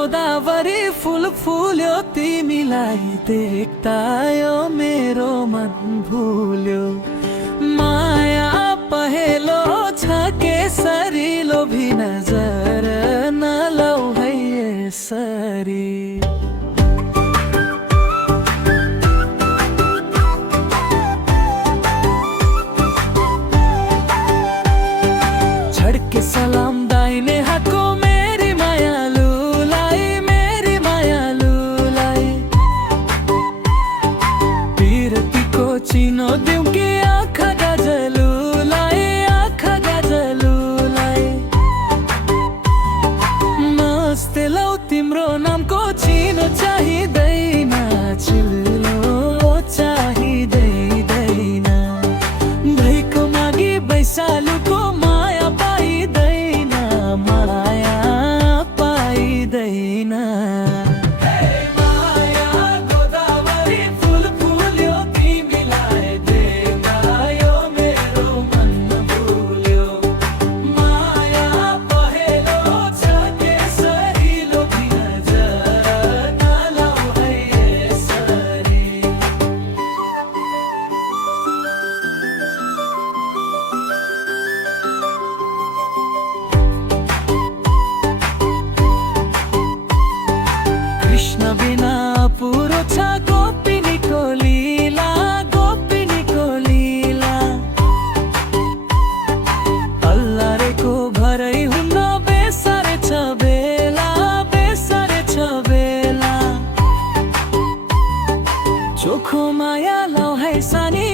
गोदावरी फूल फूल्यो तिमीलाई देख्दायो मेरो मन भुल्यो। माया पहेलो छ केसरी लोभी नजर नलौ है यसरी। झड्के सलाम दाहिने हातको मेरी मायालुलाई, मेरी मायालुलाई। पिरतीको चिनो दिउँ कि आँखा गाजलुलाई, आँखा गाजलुलाई। नस्ते लौ तिम्रो नामको चिनो चाहिँदैन, चिल्लो चाहिँदैन। भैको मागी बैसालुको माया पाइँदैन, माया पाइँदैन। माया गोदावरी फूल फूल्यो तिमीलाई देख्दायो मेरो मन भुल्यो। माया पहेलो छ केसरी लोभी नजर नलौ है यसरी। कृष्ण बिना पुरो छ गोपिनीको लीला, गोपिनीको लीला। अल्लारेको भरै हुन्न बेसारे छ बेला, बेसारे छ बेला। चोखो माया लौ है सानी